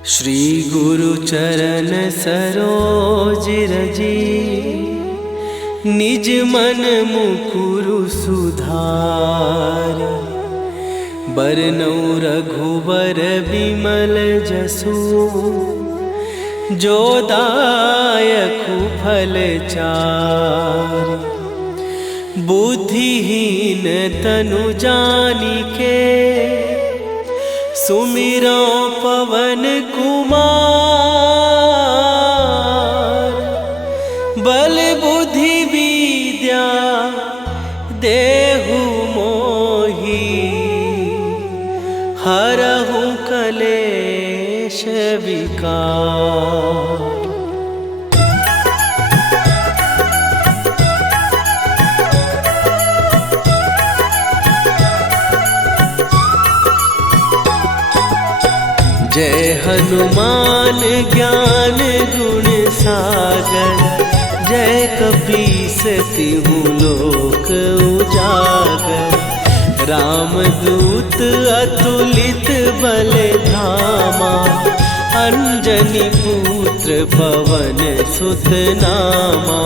श्री गुरु चरण सरोज रजी, निज मन मुकुरु सुधार। बरनौ रघुबर बिमल जसु, जो दायकु फल चार। बुद्धिहीन तनु जानिके, सुमिरो पवन कुमार। बल बुद्धि विद्या देहु मोहि, हरहु कलेश विकार। जय हनुमान ज्ञान गुण सागर, जय कपीस तिहु लोक उजागर। रामदूत अतुलित बल धामा, अंजनी पुत्र पवन सुत नामा।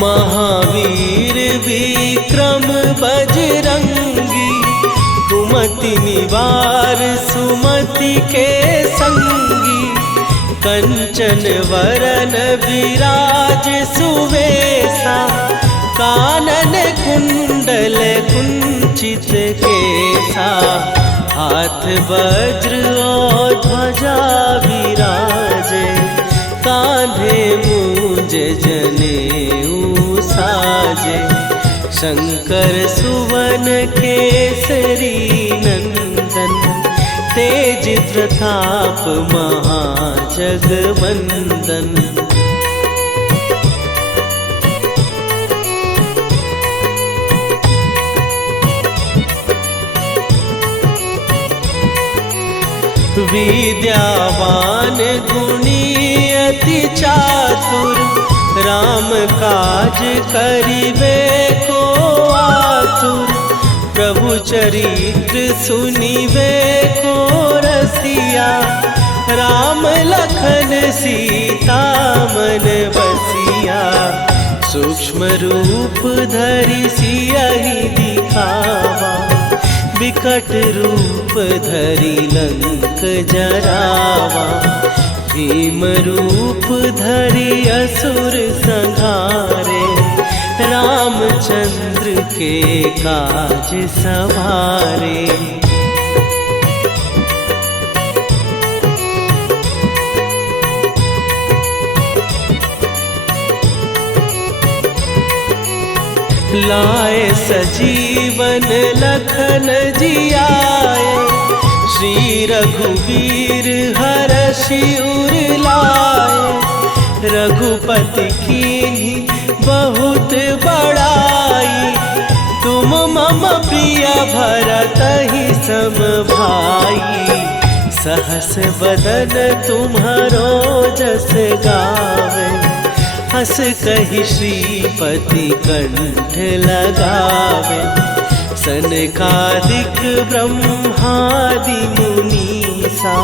महावीर विक्रम बजरंगी, कुमति निवार सुमति के संगी। कंचन वरन विराज सुवेशा, कानन कुंडल कुंचित केसा। हाथ वज्र और ध्वजा विराजे, कांधे मूंज जनेऊ साजे। शंकर सुवन केसरी नंदन, तेज प्रताप महाजगवंदन। विद्यावान गुणी अति चातुर, राम काज करिबे को आतुर। प्रभु चरित्र सुनिबे को रसिया, राम लखन सीता मन बसिया। सूक्ष्म रूप धरि सियहि दिखावा, विकट रूप धरि लंक जरावा। भीम रूप धरि असुर संहारे, रामचंद्र के काज सवारे। लाए सजीवन लखन जियाए, श्री रघुवीर हरषि उर लाए। रघुपति कीन्ही बहुत बड़ाई, तुम मम प्रिय भरतहि सम भाई। सहस बदन तुम्हारो जस गावे, हस कहि श्रीपति कंठ लगावे। सनकादिक ब्रह्मादि मुनीसा,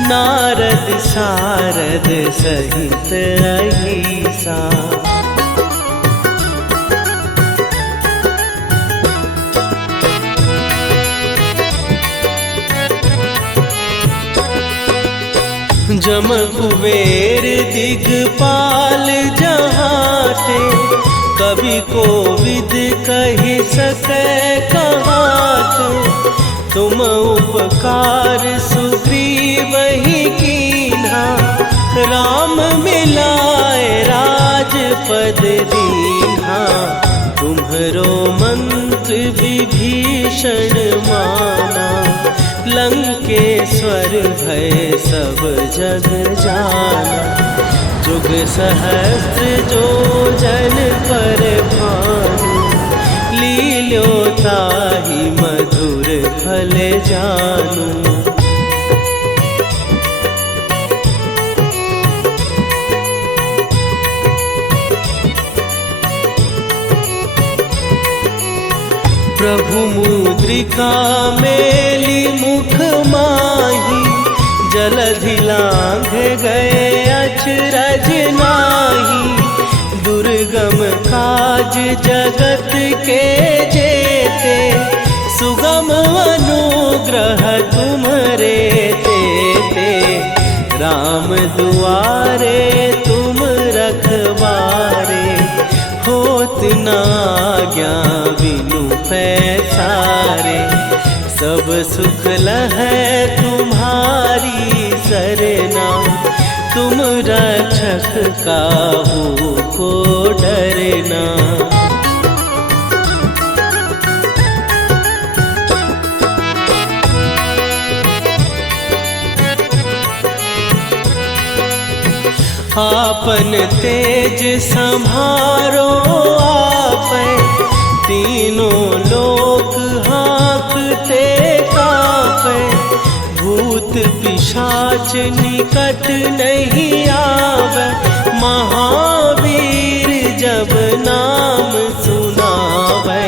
नारद सारद सहित अहिसा। जम कुबेर दिगपाल जहाते, कवि कोविद कहि सकै कहाते। तुम उपकार सुग्रीवहि कीन्हा, राम मिलाए राजपद दीन्हा। तुम्हरो मंत्र विभीषण माना, लंकेश्वर भय सब जग जाना। जुग सहस्त्र जो जन पर भानु, लील्यो ताहि मधुर फल जानू। प्रभु मुद्रिका मेली मुख माही, जलधि लांघ गए अचरज नाही। दुर्गम काज जगत के जेते, सुगम अनुग्रह तुम्हरे तेते। राम दुआरे तुम रखवारे, होत न आज्ञा बिनु पैसारे। सब सुख लहै तुम्हारी सरना, तुम रक्षक काहू को डरना। आपन तेज संभारो आपै, तीनों लोक हाँकते कांपै। भूत पिशाच निकट नहीं आवे, महावीर जब नाम सुनावे।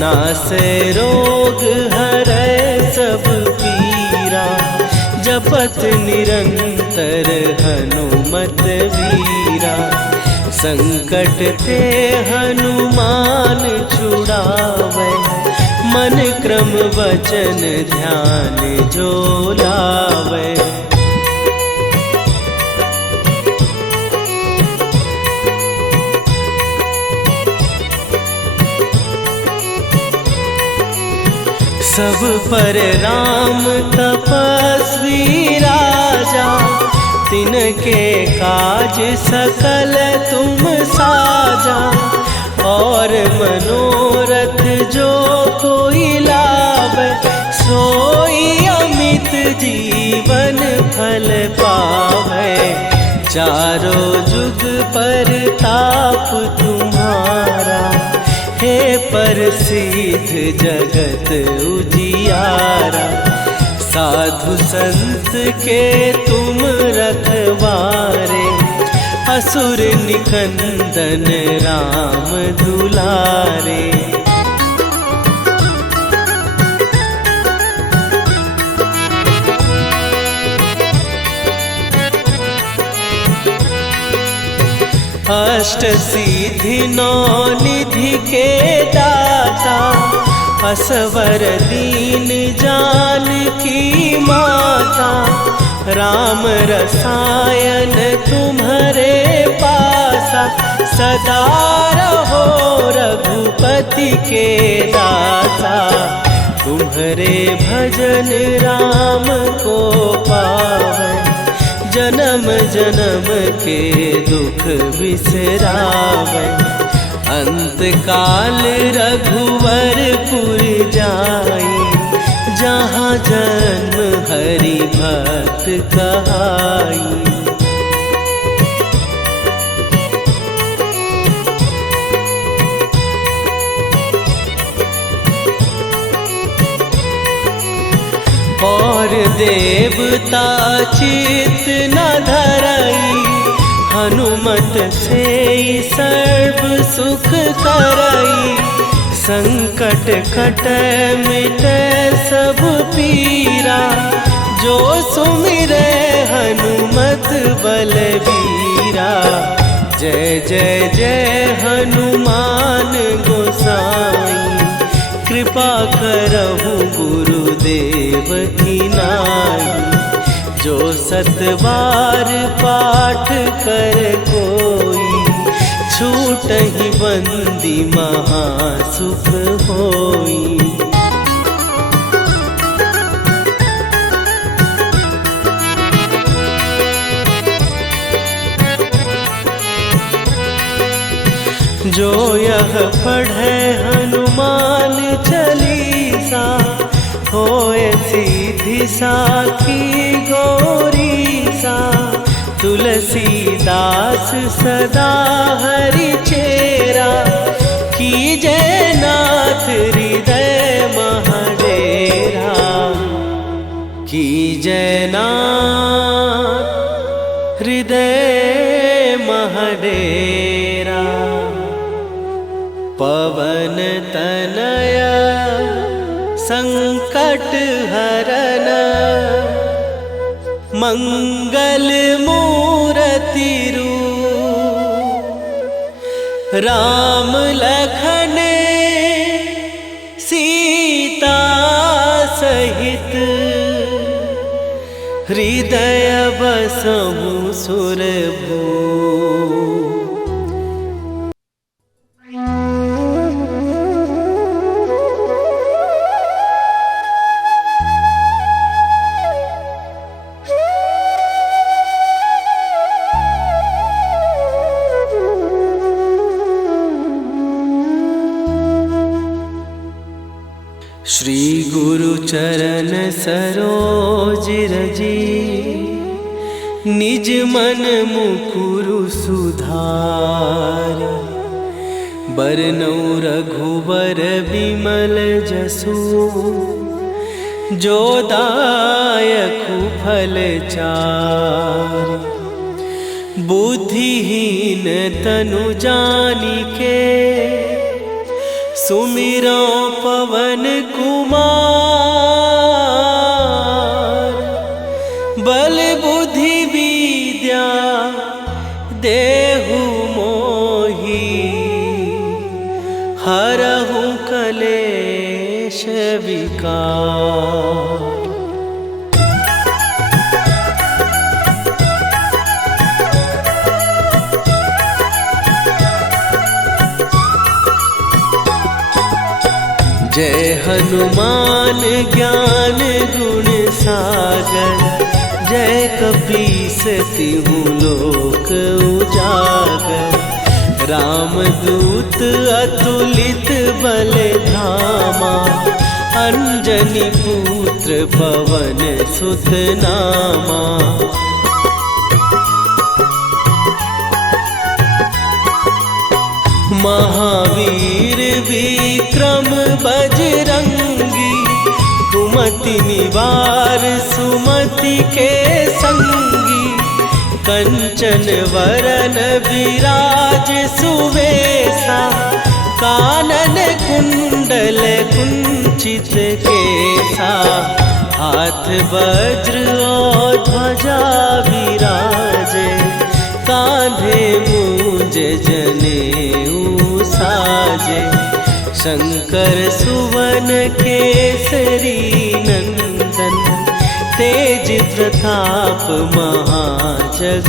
नासै रोग हरै सब पीरा, जपत निरंतर हनुमत वीरा। संकट ते हनुमान छुड़ावे, मन क्रम वचन ध्यान जो लावे। सब पर राम तपस्वी राजा, तिनके काज सकल तुम साजा। और मनोरथ जो कोई लावे, सोई अमित जीवन फल पावे। चारों जुग पर ताप तुम्हारा, हे प्रसिद्ध जगत उजियारा। साधु संत के तुम रखवारे, असुर निकंदन राम दुलारे। अष्ट सिद्धि नौ निधि के दाता, असवर दीन जानकी माता। राम रसायन तुम्हारे पासा, सदा रहो रघुपति के दासा। तुम्हारे भजन राम को पावै, जन्म जन्म के दुख बिसरावै। अंत काल रघुवरपुर जाई, जहाँ जन्म हरि भक्त कहाई। और देवता चित न धरई, हनुमत से सर्व सुख करई। संकट कटै मिटै सब पीरा, जो सुमिरै हनुमत बलबीरा। जय जय जय हनुमान गोसाई, कृपा करहु गुरुदेव की नाई। जो सत बार पाठ कर कोई, छूटहि बंदी महासुख होई। जो यह पढ़े हनुमान चालीसा, होए सीधी साखी गौरीसा। तुलसीदास सदा हरि चेरा, कीजय नाथ हृदय महडेरा। कीजय नाथ हृदय महडेरा। पवन तनय संकट हरन मंगल मूर्ति रूप राम लखन सीता सहित हृदय बसहु सुरभू। श्री गुरु चरण सरोज रजी निज मन मुकुरु सुधार। बरनउँ रघुबर बिमल जसु जो दायकु फल चार। बुद्धिहीन तनु जानिके सुमिरो पवन कुमार। बल बुद्धि विद्या देहु मोहि हरहु कलेश विकार। जय हनुमान ज्ञान गुण सागर। जय कपीस तिहु लोक उजागर। रामदूत अतुलित बल धामा। अंजनी पुत्र पवन सुत नामा। महावीर विक्रम बजरंगी। कुमति निवार सुमति के संगी। कंचन वरन विराज सुवेशा। कानन कुंडल कुंचित केसा। हाथ वज्र और ध्वजा विराजे। कांधे मूंज जनेऊ साजे। शंकर सुवन केसरी नंदन। तेज प्रताप महाजगवंदन।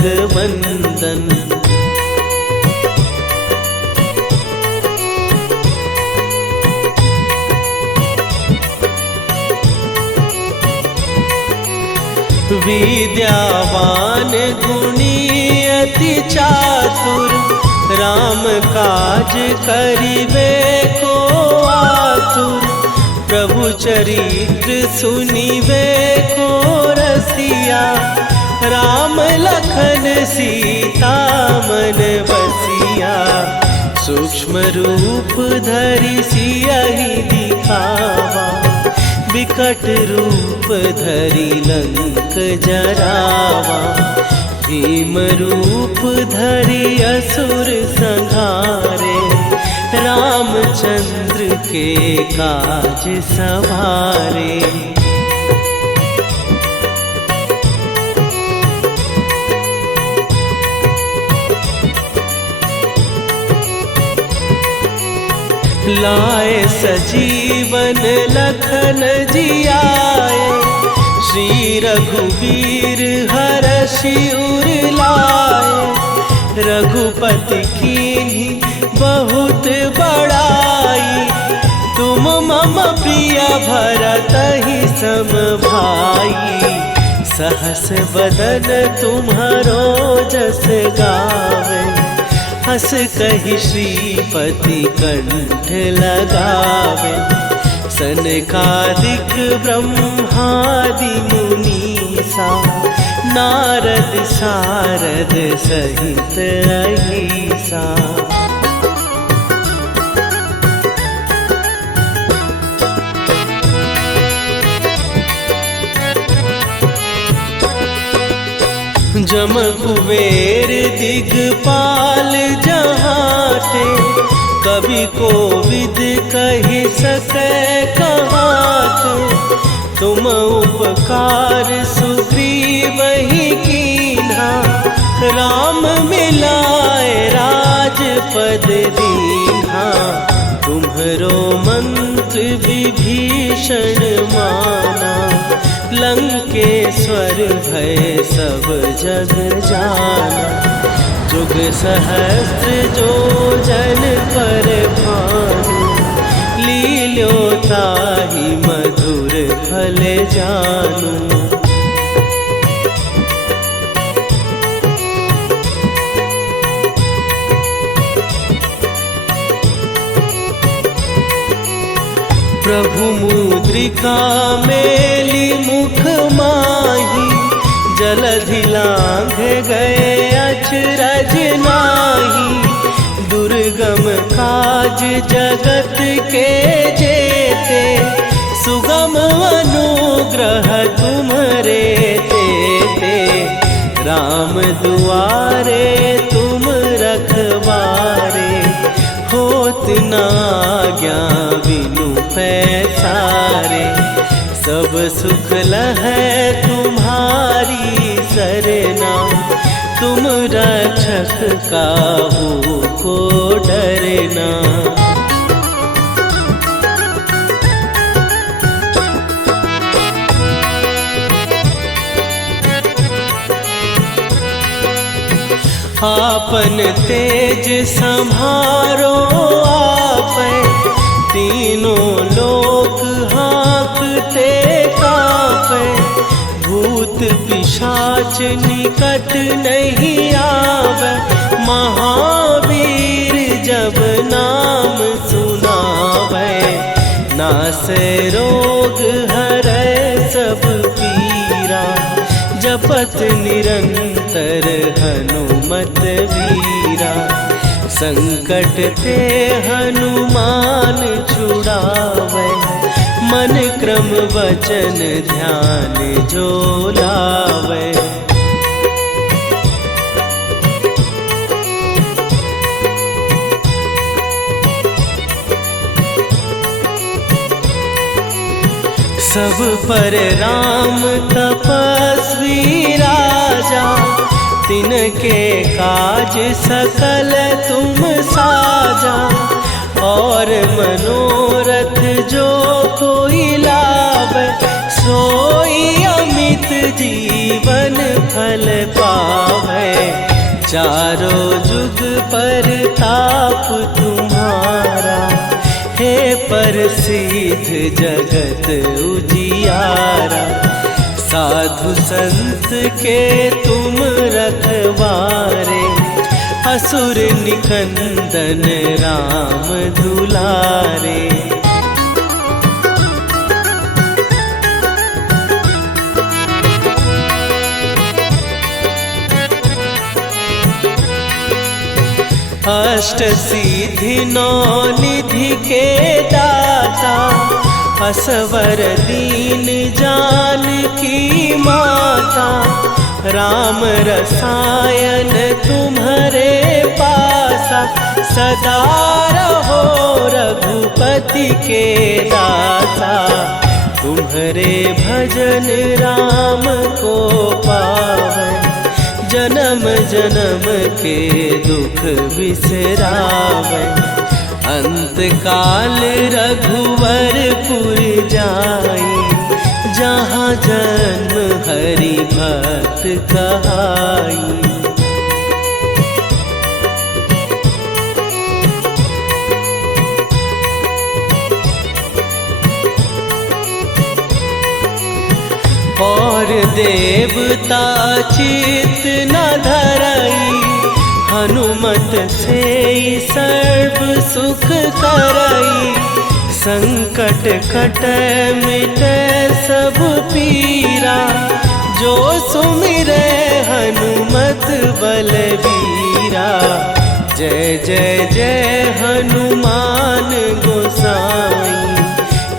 विद्यावान गुणी अति चातुर। राम काज करिबे को आतुर। प्रभु चरित्र सुनिबे को रसिया। राम लखन सीता मन बसिया। सूक्ष्म रूप धरि सियहि दिखावा। विकट रूप धरि लंक जरावा। भीम रूप धरि असुर संहारे। रामचंद्र के काज सवारे। लाए सजीवन लखन जियाए। श्री रघुवीर हरषि उर लाए। रघुपति कीन्ही बहुत बड़ाई। तुम मम प्रिय भरतहि सम भाई। सहस बदन तुम्हारो जस गावे। हस कहि श्रीपति कंठ लगावे। सनकादिक ब्रह्मादि मुनीसा। नारद सारद सहित अहिसा। जम कुबेर दिगपाल जहाते। कवि कोविद कहि सकै कहाते। तुम उपकार सुग्रीव ही कीन्हा, राम मिलाए राजपद दीन्हा। तुम्हरो मंत्र विभीषण माना, लंकेश्वर भय सब जग जाना। जुग सहस्त्र जो जन पर भानु, लील्यो ताहि मधुर फल जानू। प्रभु मुद्रिका मेली मुख माही, जलधि लांघ गए अचरज नाहि। दुर्गम काज जगत के जेते, सुगम अनुग्रह तुम्हरे तेते। राम दुआरे तुम रखवारे, होत न आज्ञा बिनु पैसारे। सब सुख लहै तुम्हारी सरना, तुम रक्षक काहू को डरना। आपन तेज संभारो आपै, तीनों लोक हाँकते कांपै। भूत पिशाच निकट नहीं आवे, महावीर जब नाम सुनावे। नासै रोग हरै सब पीरा, जपत निरंतर हनुमत वीरा। संकट ते हनुमान छुड़ावे, मन क्रम वचन ध्यान जो लावे। सब पर राम तपस्वी राजा, तिनके काज सकल तुम साजा। और मनोरथ जो कोई लावे, सोई अमित जीवन फल पावे। चारों जुग पर ताप तुम्हारा, हे प्रसिद्ध जगत उजियारा। साधु संत के तुम रखवारे, असुर निकंदन राम दुलारे। अष्ट सिद्धि नौ निधि के दाता, असवर दीन जानकी माता। राम रसायन तुम्हारे पासा, सदा रहो रघुपति के दासा। तुम्हारे भजन राम को पावे, जन्म जन्म के दुख बिसरावे। अंत काल रघुवरपुर जाई, जहाँ जन्म हरि भक्त कहाई। और देवता चित न धरई, हनुमत से सर्व सुख करई। संकट कटै मिटै सब पीरा, जो सुमिरै हनुमत बलबीरा। जय जय जय हनुमान गोसाई,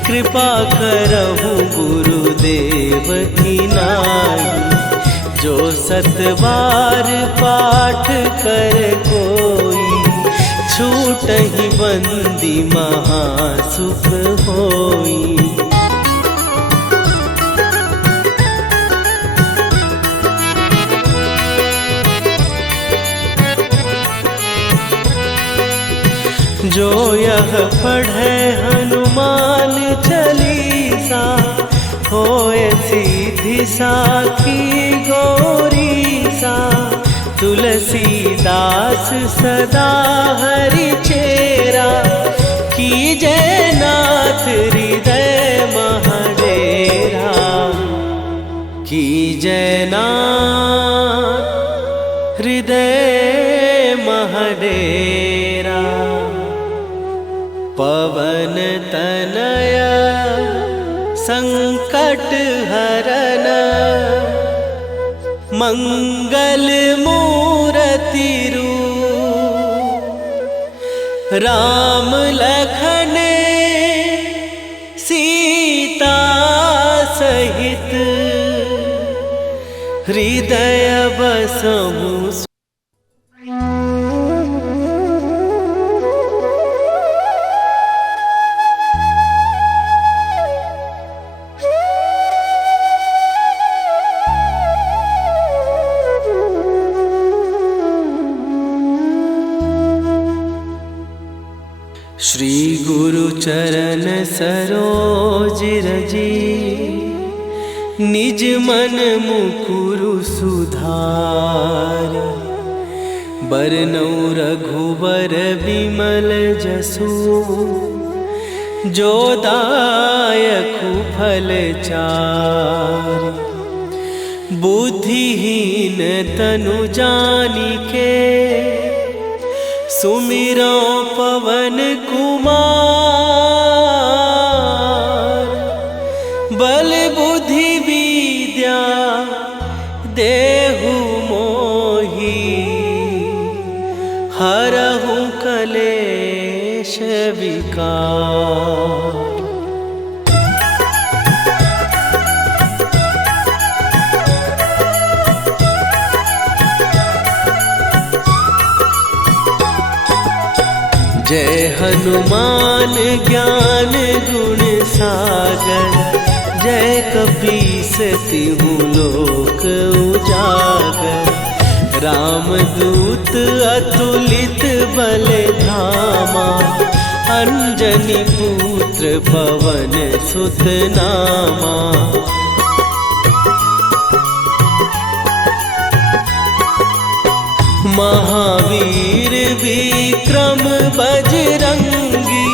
कृपा करहु गुरुदेव की नाई। जो सतबार पाठ कर कोई, छूटहि बंदी महासुख होई। जो यह पढ़े हनुमान चालीसा, होए सीधी साखी गौरी सा। तुलसीदास सदा हरि चेरा, कीजय नाथ हृदय महडेरा। कीजय नाथ हृदय महडेरा। पवन तनय संकट हरन, मंगल मूरति रूप। राम लखन सीता सहित, हृदय बसहु। श्री गुरु चरण सरोज रजी, निज मन मुकुरु सुधार। बरनौ रघुबर विमल जसु, जो दायकु फल चार। बुद्धिहीन तनु जानिके, सुमिरो पवन कुमार। बल बुद्धि विद्या देहु मोहि, हरहु कलेश विकार। जय हनुमान ज्ञान गुण सागर, जय कपीस तिहु लोक उजागर। रामदूत अतुलित बल धामा, अंजनी पुत्र पवन सुत नामा। महावीर विक्रम बजरंगी,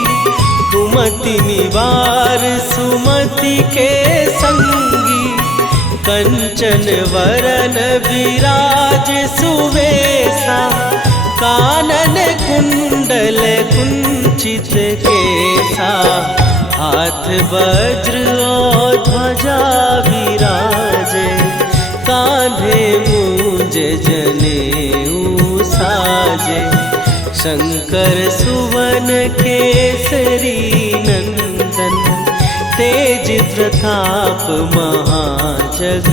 कुमति निवार सुमति के संगी। कंचन वरन विराज सुवेशा, कानन कुंडल कुंचित केसा। हाथ वज्र और ध्वजा विराजे, कांधे मूंज जनेऊ साजे। शंकर सुवन केसरी नंदन, तेज प्रताप महाजगवंदन।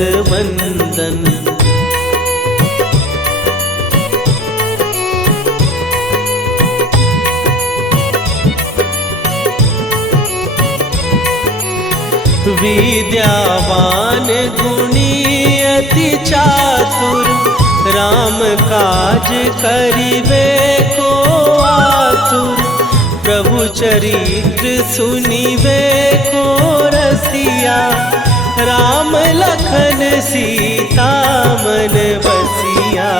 विद्यावान गुणी अति चातुर, राम काज करिबे को आतुर। प्रभु चरित्र सुनिबे को रसिया, राम लखन सीता मन बसिया।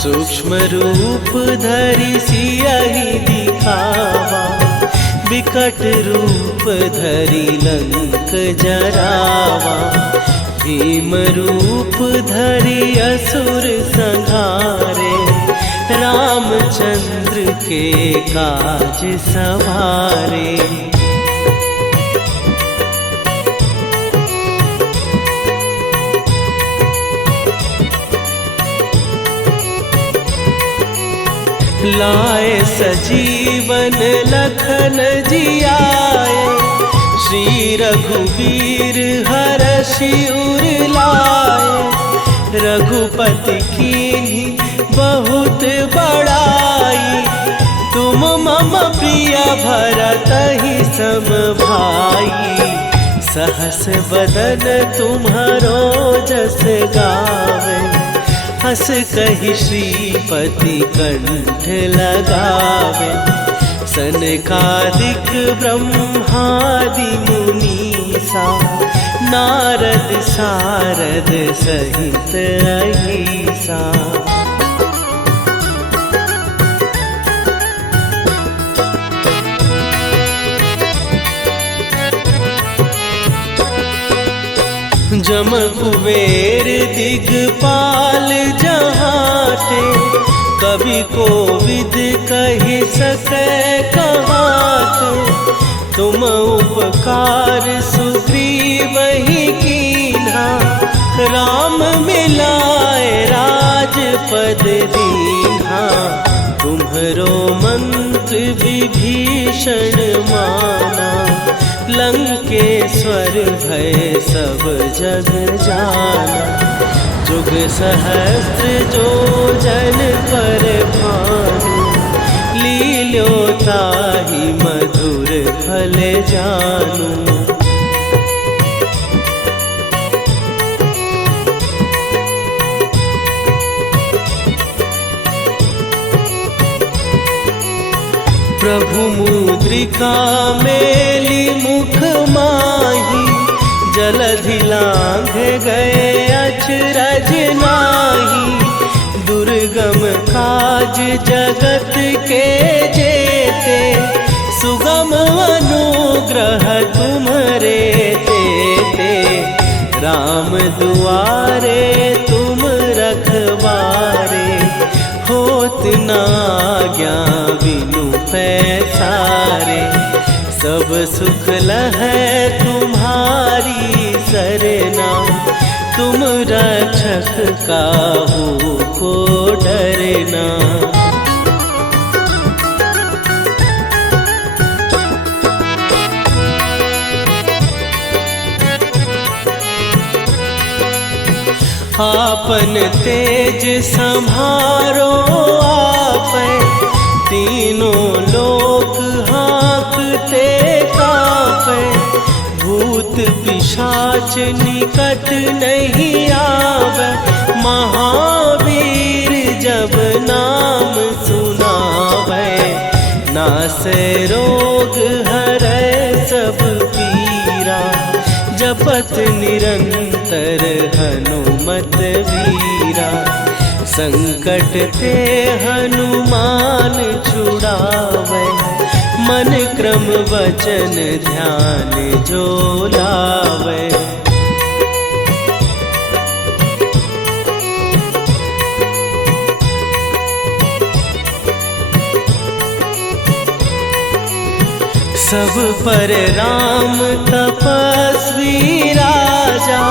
सूक्ष्म रूप धरि सियहि दिखावा, विकट रूप धरि लंक जरावा। भीम रूप धरि असुर संहारे, रामचंद्र के काज सवारे। लाए सजीवन लखन जियाए, श्री रघुवीर हरषि उर लाए। रघुपति कीन्ही बहुत बड़ाई, तुम मम प्रिय भरतहि सम भाई। सहस बदन तुम्हारो जस गावे, हस कहि श्रीपति कंठ लगावे। सनकादिक ब्रह्मादि मुनीसा नारद सारद सहित अहिसा। जम कुबेर दिगपाल जहाँ थे, कवि को विद कहि सकै कहाते। तुम उपकार सुग्रीव ही कीन्हा, राम मिलाए राजपद दीन्हा। तुम्हरो मंत्र विभीषण माना, लंकेश्वर भय सब जग जाना। जुग सहस्त्र जो जन पर भानु, लील्यो ताहि मधुर फल जानू। प्रभु मुद्रिका मेली मुख माही, जलधि लांघ गए अचरज नाही। दुर्गम काज जगत के जेते, सुगम अनुग्रह तुम्हरे तेते। राम दुआरे तुम रखवारे, होत न आज्ञा बिनु पैसारे। सब सुख लहै तुम्हारी सरना, तुम रक्षक काहू को डरना। आपन तेज संभारो आपै, तीनों लोक हाँकते कापै। भूत पिशाच निकट नहीं आवे, महावीर जब नाम सुनावे। नासै रोग हरै सब पीरा, जपत निरंतर हनुमत वीरा। संकट ते हनुमान छुड़ावे, मन क्रम वचन ध्यान जो लावे। सब पर राम तपस्वी राजा,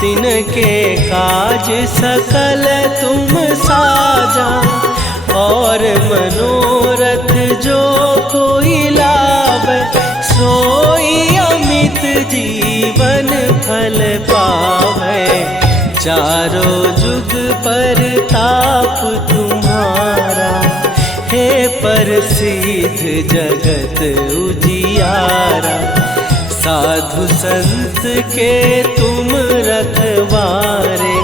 तिनके काज सकल तुम साजा। और मनोरथ जो कोई लावे, सोई अमित जीवन फल पावे। चारों जुग पर ताप तुम्हारा, हे प्रसिद्ध जगत उजियारा। साधु संत के तुम रखवारे,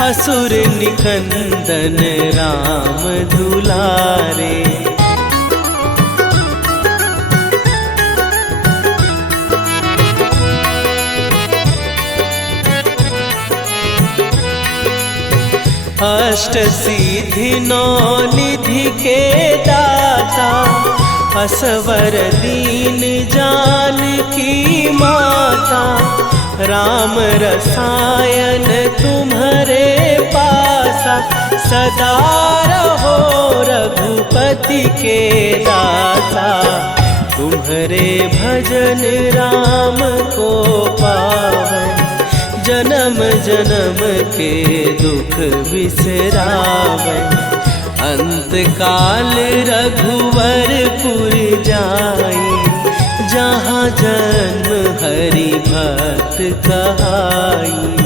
असुर निकंदन राम दुलारे। अष्ट सिद्धि नौ निधि के दाता, असवर दीन जानकी माता। राम रसायन तुम्हारे पासा, सदा रहो रघुपति के दासा। तुम्हारे भजन राम को पावे, जन्म जन्म के दुख बिसरावे। अंत काल रघुवरपुर जाई, जहाँ जन्म हरि भक्त कहाई।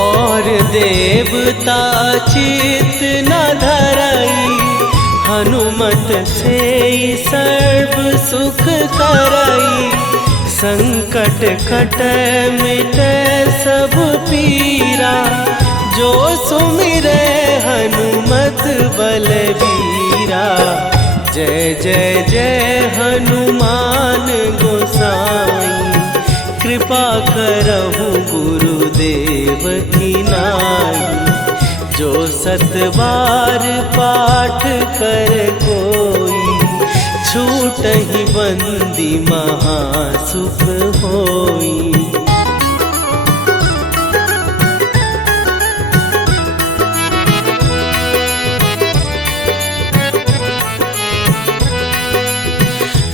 और देवता चित न धरई, हनुमत से सर्व सुख करई। संकट कटे मिटे सब पीरा, जो सुमिरे हनुमत बलबीरा। जय जय जय हनुमान गोसाई, कृपा करहु गुरुदेव की नाई। जो 7 बार पाठ कर कोई, छूटहि बंदी महासुख होई।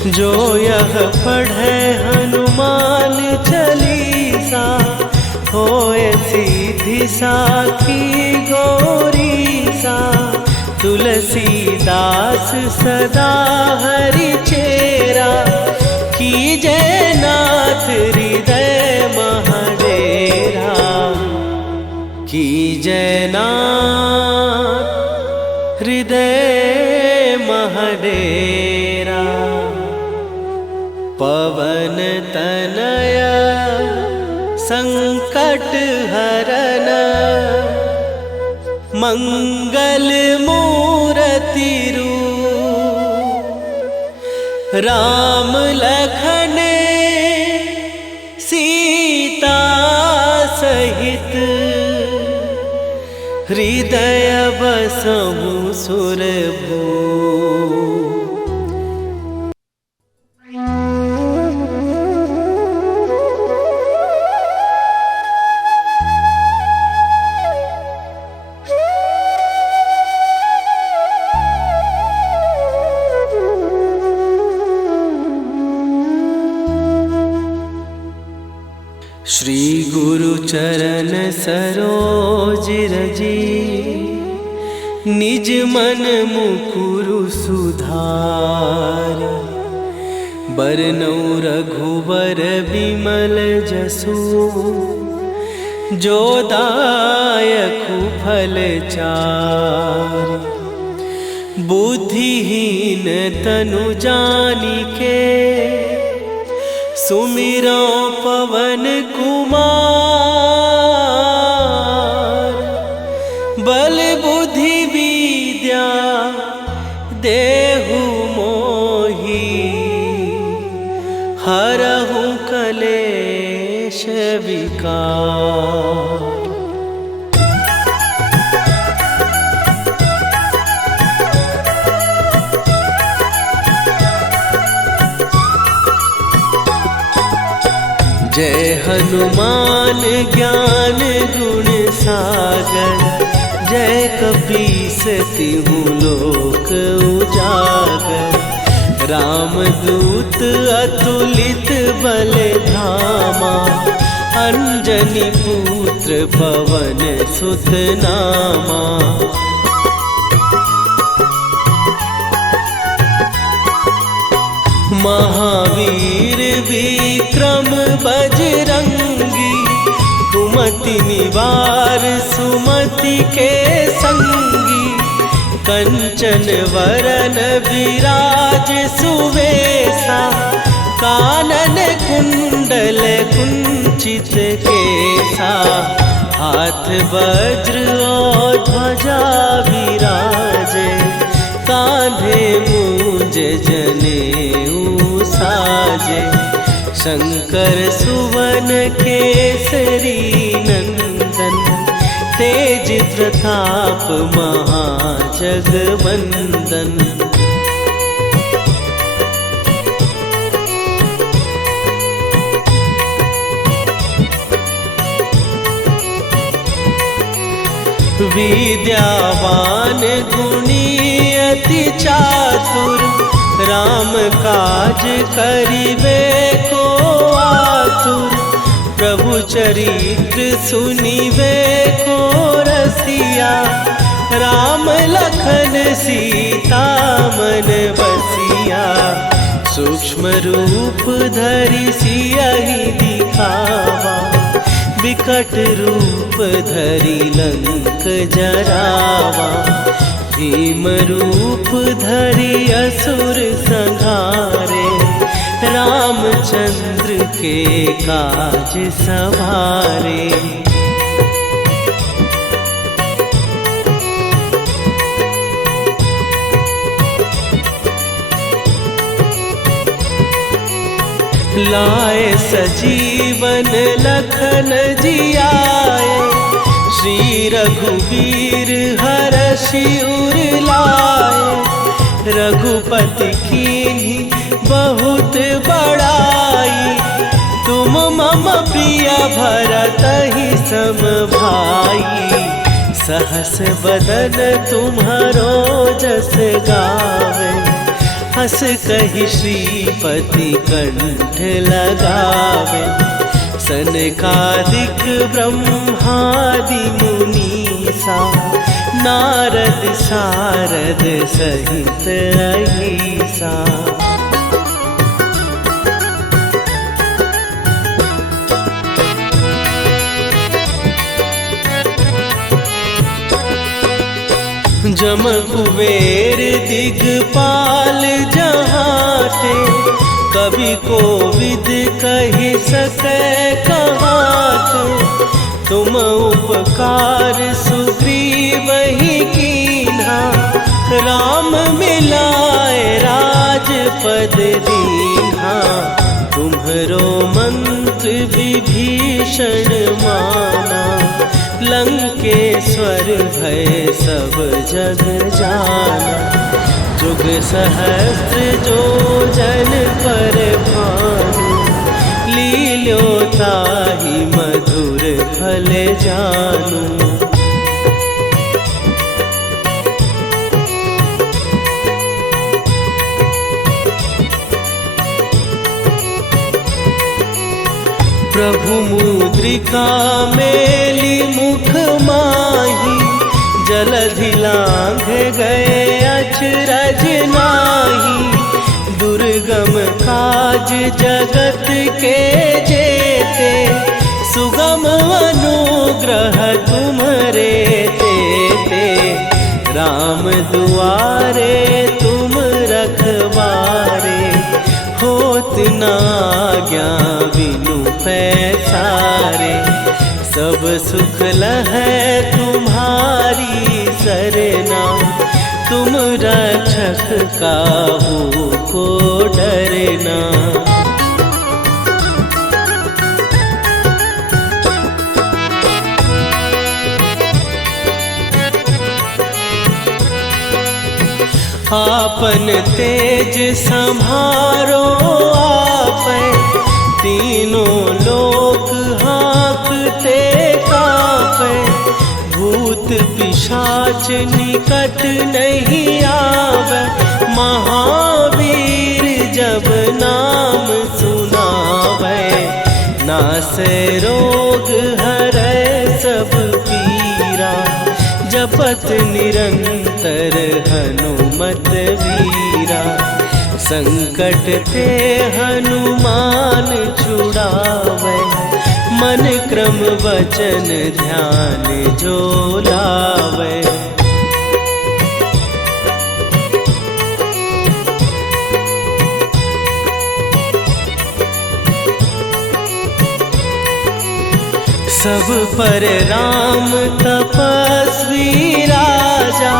जो यह पढ़े हनुमान चालीसा, होए सीधी साखी गौरीसा। तुलसीदास सदा हरि चेरा, कीजय नाथ हृदय महडेरा। कीजय नाथ हृदय महडेरा। पवन तनया संकट हरन, मंगल मूर्ति रूप। राम लखन सीता सहित, हृदय बसहु सुरभूप। श्री गुरु चरण सरोज रजी, निज मन मुकुरु सुधार। बरनउँ रघुबर बिमल जसु, जो दायकु फल चारि। बुद्धिहीन तनु जानिके, सुमिरो पवन कुमार। बल बुद्धि विद्या देहु मोहि, हरहु कलेश विकार। जय हनुमान ज्ञान गुण सागर, जय कपीस तिहु लोक उजागर। रामदूत अतुलित बल धामा, अंजनी पुत्र पवन सुत नामा। महावीर विक्रम बजरंगी, कुमति निवार सुमति के संगी। कंचन वरन विराज सुवेसा, कानन कुंडल कुंचित केसा। हाथ वज्र और ध्वजा विराजे, कांधे मूंज जनेऊ साजे। शंकर सुवन केसरी नंदन, तेज प्रताप महाजगवंदन। विद्यावान गुणी अति चातुर, राम काज करिबे को आतुर। प्रभु चरित्र सुनिबे को रसिया, राम लखन सीता मन बसिया। सूक्ष्म रूप धरि सियहि दिखावा, विकट रूप धरि लंक जरावा। भीम रूप धरि असुर संहारे, रामचंद्र के काज सवारे। लाए सजीवन लखन जियाए, श्री रघुवीर हरषि उर लाए। रघुपति कीन्ही बहुत बड़ाई, तुम मम प्रिय भरतहि सम भाई। सहस बदन तुम्हारो जस गावे, हस कहि श्रीपति कंठ लगावे। सनकादिक ब्रह्मादि मुनीसा, नारद सारद सहित अहिसा। जम कुबेर दिगपाल जहाते, कवि कोविद कहि सकै कहाते। तुम उपकार सुग्रीवहि कीन्हा, राम मिलाए राजपद दीन्हा। तुम्हरो मंत्र विभीषण माना, लंकेश्वर भय सब जग जाना। जुग सहस्त्र जो जन पर भानु, लील्यो ताहि मधुर फल जानू। प्रभु मुद्रिका मेली मुख माही, जलधि लांघ गए अचरज नाही। दुर्गम काज जगत के जेते, सुगम अनुग्रह तुम्हरे तेते। राम दुआरे तुम रखवारे, होत न आज्ञा बिनु पैसारे। सब सुख लहै तुम्हारी सरना, तुम रक्षक काहू को डरना। आपन तेज सम्हारो आपै, तीनों लोक हाँकते कांपै। भूत पिशाच निकट नहीं आवे, महावीर जब नाम सुनावे। नासै रोग हरै सब पीरा, जपत निरंतर हनुमत वीरा। संकट ते हनुमान छुड़ावे, मन क्रम वचन ध्यान जो लावे। सब पर राम तपस्वी राजा,